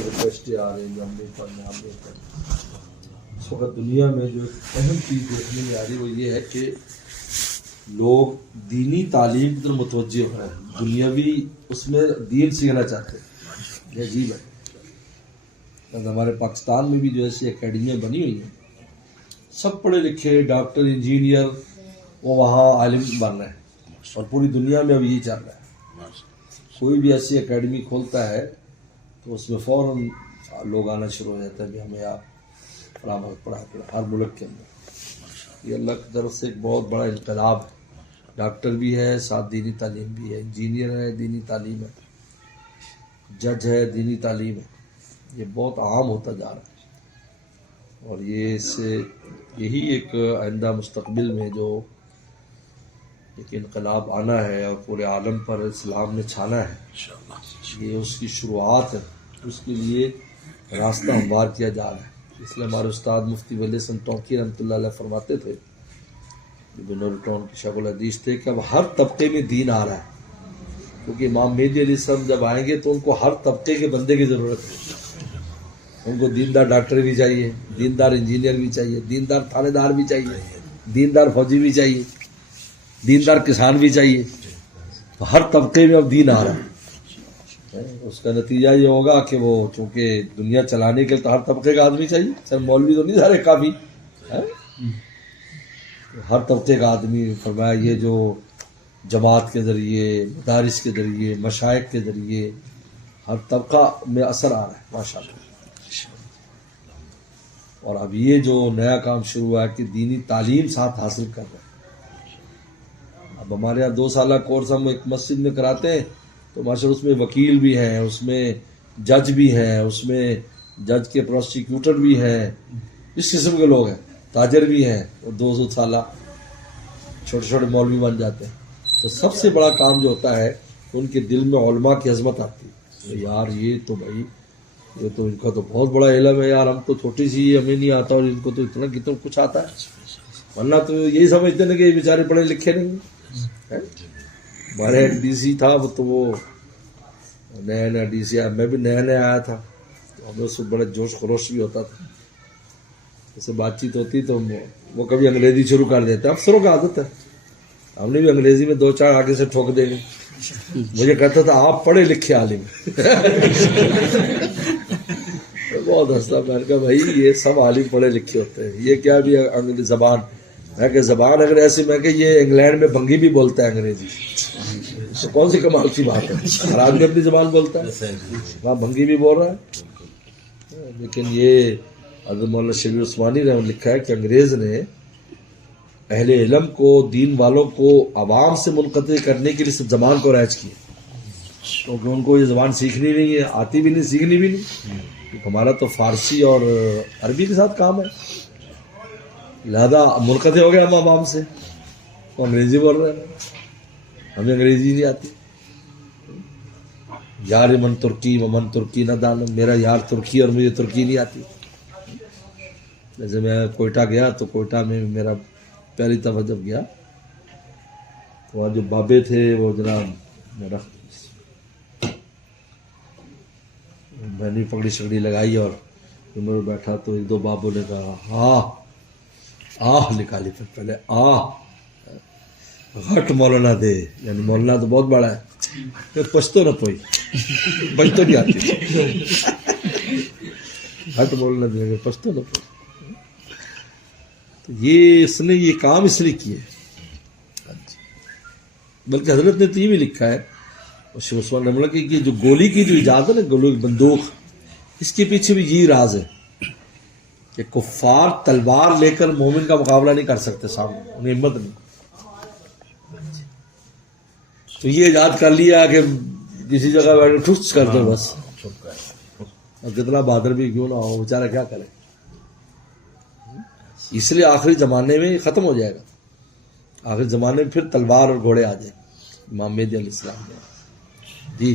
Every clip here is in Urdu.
ریکویسٹیں آ رہی ہیں ہم نہیں پڑھنا ہم نہیں پڑھنا. اس وقت دنیا میں جو اہم چیز دیکھنے میں آ رہی وہ یہ ہے کہ لوگ دینی تعلیم کی طرف متوجہ ہو رہے ہیں, دنیاوی اس میں دین سیکھنا چاہتے ہیں. یہ عجیب ہے. ہمارے پاکستان میں بھی جو ایسی اکیڈمیاں بنی ہوئی ہیں, سب پڑھے لکھے ڈاکٹر انجینئر وہ وہاں عالم بن رہے ہیں, اور پوری دنیا میں اب یہی چل رہا ہے. کوئی بھی ایسی اکیڈمی کھولتا ہے تو اس میں فوراً لوگ آنا شروع ہو جاتے ہیں کہ ہمیں آپ پڑھا ہر ملک کے اندر. یہ اللہ کی طرف سے ایک بہت بڑا انقلاب ہے. ڈاکٹر بھی ہے, ساتھ دینی تعلیم بھی ہے, انجینئر ہے, دینی تعلیم ہے, جج ہے, دینی تعلیم ہے. یہ بہت عام ہوتا جا رہا ہے, اور یہ اس سے یہی ایک آئندہ مستقبل میں جو ایک انقلاب آنا ہے اور پورے عالم پر اسلام نے چھانا ہے, یہ اس کی شروعات ہے. اس کے لیے راستہ ہموار کیا جا رہا ہے. اس لیے ہمارے استاد مفتی ولی حسن ٹونکی رحمۃ اللہ علیہ فرماتے تھے, بنور ٹون کے شیخ الحدیث تھے, کہ اب ہر طبقے میں دین آ رہا ہے, کیونکہ امام مہدی علیہ السلام جب آئیں گے تو ان کو ہر طبقے کے بندے کی ضرورت ہے. ان کو دیندار ڈاکٹر بھی چاہیے, دیندار انجینئر بھی چاہیے, دیندار تھانے دار بھی چاہیے, دیندار فوجی بھی چاہیے, دیندار کسان بھی چاہیے. تو ہر طبقے میں اب دین آ رہا ہے. اس کا نتیجہ یہ ہوگا کہ وہ چونکہ دنیا چلانے کے لیے تو ہر طبقے کا آدمی چاہیے, سر مولوی تو نہیں سارے کافی, ہر طبقے کا آدمی. فرمایا یہ جو جماعت کے ذریعے, مدارس کے ذریعے, مشائخ کے ذریعے ہر طبقہ میں اثر آ رہا ہے ماشاءاللہ. اور اب یہ جو نیا کام شروع ہوا ہے کہ دینی تعلیم ساتھ حاصل کر رہے ہیں. اب ہمارے یہاں 2 سالہ کورس ہم ایک مسجد میں کراتے ہیں تو ماشاءاللہ اس میں وکیل بھی ہیں, اس میں جج بھی ہیں, اس میں جج کے پروسیکیوٹر بھی ہیں, اس قسم کے لوگ ہیں, تاجر بھی ہیں, اور 200 سالہ چھوٹے چھوٹے مولوی بن جاتے ہیں. تو سب سے بڑا کام جو ہوتا ہے ان کے دل میں علماء کی عظمت آتی ہے. یار یہ تو بھائی یہ تو ان کا تو بہت بڑا علم ہے یار, ہم تو چھوٹی سی ہمیں نہیں آتا اور ان کو تو اتنا کتنا کچھ آتا ہے. ورنہ تو یہی سمجھتے ہیں کہ یہ بیچارے پڑھے لکھے نہیں ہیں. ہمارے ایک ڈی سی تھا, وہ تو وہ نیا نیا ڈی سی آیا, میں بھی نیا نیا آیا تھا, تو ہمیں اس سے بڑا جوش خروش بھی ہوتا تھا. اس سے بات چیت ہوتی تو وہ کبھی انگریزی شروع کر دیتے. افسروں کا عادت ہے, ہم نے بھی انگریزی میں 2-4 آگے سے ٹھوک دیں گے. مجھے کہتا تھا آپ پڑھے لکھے عالم. بہت ہنستا. میں نے کہا بھائی یہ سب عالم پڑھے لکھے ہوتے ہیں, یہ کیا بھی انگریزی زبان, میں کہ زبان اگر ایسی, میں کہ یہ انگلینڈ میں بنگی بھی بولتا ہے انگریزی, تو کون سی کمال کی بات ہے. ہر آدمی اپنی زبان بولتا ہے, وہاں بنگی بھی بول رہا ہے. لیکن یہ حضرت مولانا شبیر عثمانی نے لکھا ہے کہ انگریز نے اہل علم کو, دین والوں کو عوام سے منقطع کرنے کے لیے صرف زبان کو رائج کیا, کیونکہ ان کو یہ زبان سیکھنی نہیں ہے, آتی بھی نہیں, سیکھنی بھی نہیں. کیونکہ ہمارا تو فارسی اور عربی کے ساتھ کام ہے, لہذا منقطع ہو گیا ہم عوام سے, تو انگریزی بول رہے ہیں, ہمیں انگریزی نہیں آتی. یار من ترکی ومن ترکی نہ دانم, میرا یار ترکی اور مجھے ترکی نہیں آتی. جیسے میں کوئٹہ گیا تو کوئٹہ میں میرا پہلی دفعہ جب گیا تو وہاں جو بابے تھے وہ جناب میرا میں نے پگڑی شگڑی لگائی اور میں بیٹھا تو 1-2 بابوں نے کہا آہ نکالی, پھر پہلے غٹ مولانا دے, یعنی مولانا تو بہت بڑا ہے, پھر پشتو نہ پوئی بچ تو نہیں آتی, غٹ مولانا دے پشتو نہ پوئی. تو یہ اس نے یہ کام اس لیے کیے, بلکہ حضرت نے تو یہ بھی لکھا ہے شیخ عثمان رحمۃ اللہ کی جو گولی کی جو ایجاد ہے نا, گولی بندوق, اس کے پیچھے بھی یہی راز ہے کہ کفار تلوار لے کر مومن کا مقابلہ نہیں کر سکتے سامنے, انہیں ہمت نہیں. تو یہ ایجاد کر لیا کہ کسی جگہ بیٹھ ٹھس کر دو بس, اور کتنا بہادر بھی کیوں نہ ہو بیچارہ کیا کرے. اس لیے آخری زمانے میں ختم ہو جائے گا, آخری زمانے میں پھر تلوار اور گھوڑے آ جائیں. امام مہدی علیہ السلام نے جی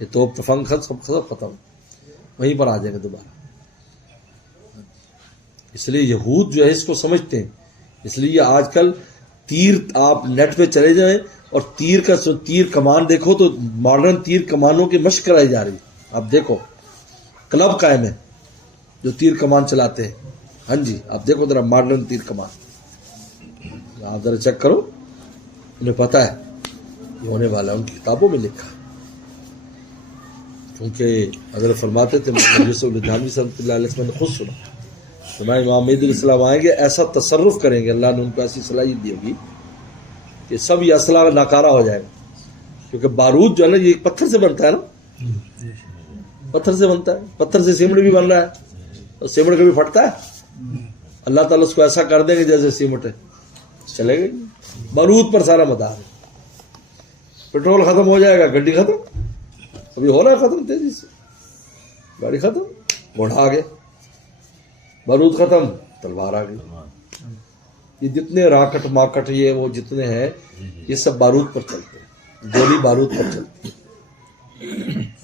یہ توپ تفنگ سب ختم, وہیں پر آ جائے گا دوبارہ. اس لیے یہود جو ہے اس کو سمجھتے ہیں, اس لیے آج کل تیر آپ نیٹ پہ چلے جائیں اور تیر کمان دیکھو تو ماڈرن تیر کمانوں کی مشق کرائی جا رہی. آپ دیکھو کلب قائم ہے جو تیر کمان چلاتے ہیں. ہاں جی آپ دیکھو ذرا ماڈرن تیر کمان, آپ ذرا چیک کرو, انہیں پتہ ہے یہ ہونے والا ہے, ان کی کتابوں میں لکھا. کیونکہ حضرت فرماتے تھے محمد یوسف الدھانوی صلی اللہ علیہ وسلم نے خود سنا, فرمایا امام مہدی علیہ السلام آئیں گے, ایسا تصرف کریں گے, اللہ نے ان کو ایسی صلاحیت دی ہوگی کہ سب یہ اسلحہ ناکارہ ہو جائے گا. کیونکہ بارود جو ہے نا یہ پتھر سے بنتا ہے نا, پتھر سے بنتا ہے, پتھر سے سیمنٹ بھی بن رہا ہے, اور سیمنٹ کبھی پھٹتا ہے؟ اللہ تعالیٰ اس کو ایسا کر دیں گے جیسے سیمنٹ ہے, چلے گا. بارود پر سارا مدار ہے. پیٹرول ختم ہو جائے گا, گڈی ختم, ابھی ہو رہا ہے ختم تیزی سے, گاڑی ختم, گھوڑا آ گیا, بارود ختم, تلوار آ گئی. یہ جتنے راکٹ ماکٹ یہ وہ جتنے ہیں یہ سب بارود پر چلتے ہیں, گولی بارود پر چلتی ہے.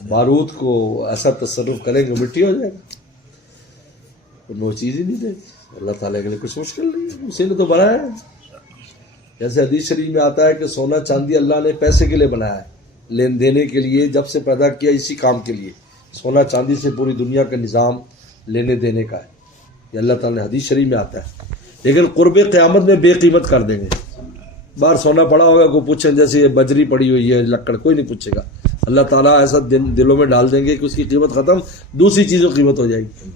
بارود کو ایسا تصرف کریں گے مٹی ہو جائے گا, وہ چیز ہی نہیں دے گی. اللہ تعالیٰ کے لیے کچھ مشکل نہیں ہے, اسی نے تو بنایا ہے. جیسے حدیث شریف میں آتا ہے کہ سونا چاندی اللہ نے پیسے کے لیے بنایا ہے, لین دینے کے لیے, جب سے پیدا کیا اسی کام کے لیے. سونا چاندی سے پوری دنیا کا نظام لینے دینے کا ہے, یہ اللہ تعالیٰ نے حدیث شریف میں آتا ہے. لیکن قرب قیامت میں بے قیمت کر دیں گے. باہر سونا پڑا ہوگا, کوئی پوچھیں جیسے یہ بجری پڑی ہوئی ہے لکڑ, کوئی نہیں پوچھے گا. اللہ تعالیٰ ایسا دلوں میں ڈال دیں گے کہ اس کی قیمت ختم, دوسری چیزوں کی قیمت ہو جائے گی.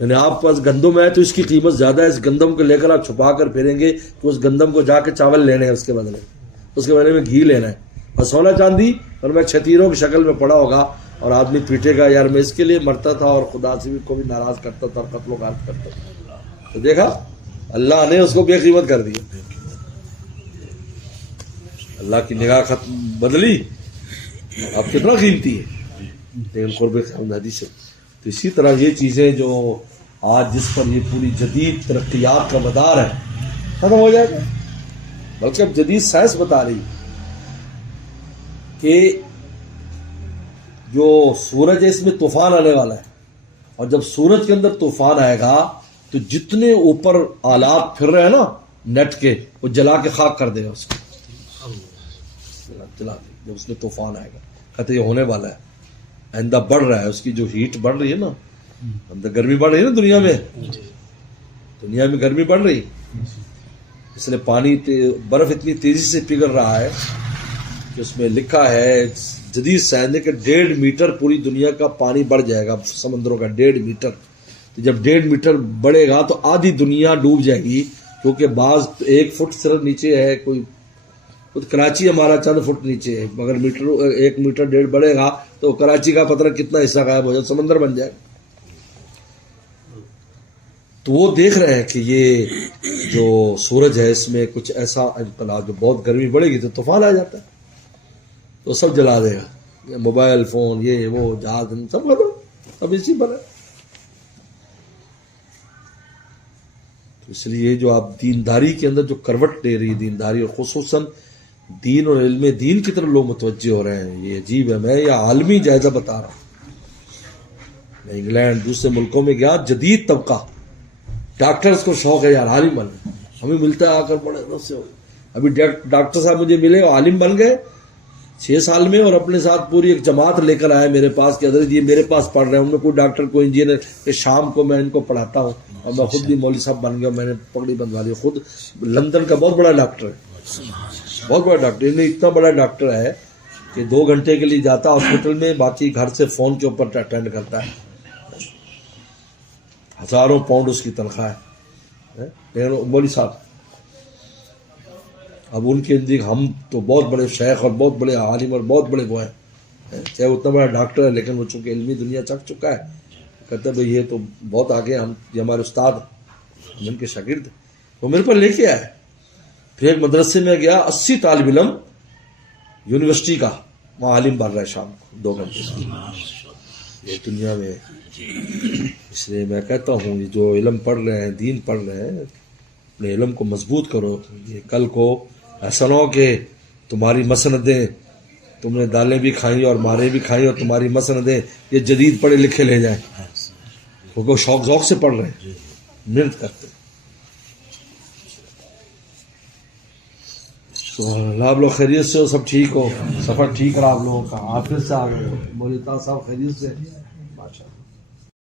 یعنی آپ پاس گندم ہے تو اس کی قیمت زیادہ ہے, اس گندم کو لے کر آپ چھپا کر پھریں گے کہ اس گندم کو جا کے چاول لینے ہیں, اس کے بدلے میں گھی لینا ہے. اور سونا چاندی اور میں چھتیروں کی شکل میں پڑا ہوگا, اور آدمی پیٹے گا, یار میں اس کے لیے مرتا تھا اور خدا سے بھی کو بھی ناراض کرتا تھا اور قتل و غارت کرتا تھا. تو دیکھا اللہ نے اس کو بے قیمت کر دیا. اللہ کی نگاہ ختم بدلی, اب کتنا قیمتی ہے. لیکن قرب حدیث سے تو اسی طرح یہ چیزیں جو آج جس پر یہ پوری جدید ترقیات کا مدار ہے ختم ہو جائے گا. بلکہ اب جدید سائنس بتا رہی کہ جو سورج ہے اس میں طوفان آنے والا ہے, اور جب سورج کے اندر طوفان آئے گا تو جتنے اوپر آلات پھر رہے ہیں نا نیٹ کے, وہ جلا کے خاک کر دے گا, اس کو جلا دے جب اس میں طوفان آئے گا. کہتے یہ ہونے والا ہے, آئندہ بڑھ رہا ہے, اس کی جو ہیٹ بڑھ رہی ہے نا, اندر گرمی بڑھ رہی ہے نا دنیا میں گرمی بڑھ رہی, اس لیے پانی برف اتنی تیزی سے پگھل رہا ہے کہ اس میں لکھا ہے جدید سائنس نے کہ 1.5 میٹر پوری دنیا کا پانی بڑھ جائے گا, سمندروں کا 1.5 میٹر. تو جب 1.5 میٹر بڑھے گا تو آدھی دنیا ڈوب جائے گی, کیونکہ بعض 1 فٹ صرف نیچے ہے, کوئی کراچی ہمارا چند فٹ نیچے ہے, مگر 1 میٹر 1.5 بڑھے گا تو کراچی کا پتہ کتنا حصہ غائب ہو جائے, سمندر بن جائے. تو وہ دیکھ رہے ہیں کہ یہ جو سورج ہے اس میں کچھ ایسا انقلاب, جو بہت گرمی بڑھے گی تو طوفان آ جاتا ہے, تو سب جلا دے گا, موبائل فون یہ وہ جہاز سب ختم, اب اسی پر ہے. تو اس لیے جو آپ دینداری کے اندر جو کروٹ لے رہی دینداری, اور خصوصاً دین اور علم دین کی طرف لوگ متوجہ ہو رہے ہیں, یہ عجیب ہے. میں یہ عالمی جائزہ بتا رہا ہوں, میں انگلینڈ دوسرے ملکوں میں گیا, جدید طبقہ ڈاکٹرز کو شوق ہے یار عالم بن, ہمیں ملتا ہے آ کر بڑے سے. ابھی ڈاکٹر صاحب مجھے ملے, عالم بن گئے 6 سال میں, اور اپنے ساتھ پوری ایک جماعت لے کر آئے میرے پاس کہ حضرت یہ میرے پاس پڑھ رہے ہیں. ان میں کوئی ڈاکٹر کوئی انجینئر, کہ شام کو میں ان کو پڑھاتا ہوں, اور میں خود بھی مولوی صاحب بن گیا, میں نے پگڑی بندھوا لی. خود لندن کا بہت بڑا ڈاکٹر ہے, بہت بڑا ڈاکٹر, انہیں اتنا بڑا ڈاکٹر ہے کہ 2 گھنٹے کے لیے جاتا ہاسپٹل میں, باقی گھر سے فون کے اوپر اٹینڈ کرتا ہے. ہزاروں پاؤنڈ اس کی تنخواہ ہے. مولوی صاحب اب ان کے نزدیک ہم تو بہت بڑے شیخ اور بہت بڑے عالم اور بہت بڑے وہ ہیں, چاہے اتنا بڑا ڈاکٹر ہے, لیکن وہ چونکہ علمی دنیا چک چکا ہے, کہتے بھائی یہ تو بہت آگے, ہم یہ ہمارے استاد, ہم ان کے شاگرد. وہ میرے پر لے کے آئے. پھر ایک مدرسے میں گیا, 80 طالب علم یونیورسٹی کا, وہاں عالم بن رہا ہے شام کو 2 گھنٹے. یہ دنیا میں, اس لیے میں کہتا ہوں یہ جو علم پڑھ رہے ہیں, دین پڑھ رہے ہیں, اپنے علم کو مضبوط کرو. یہ کل کو ایسا نہ ہو کہ تمہاری مسندیں, تم نے دالیں بھی کھائیں اور مارے بھی کھائیں, اور تمہاری مسندیں یہ جدید پڑھے لکھے لے جائیں, کیونکہ شوق ذوق سے پڑھ رہے ہیں, محنت کرتے ہیں. آپ لوگ خیریت سے ہو, سب ٹھیک ہو, سفر ٹھیک رہا آپ لوگوں کا, حافظ سے آ گئے, مولوی صاحب خیریت سے. ماشاء اللہ.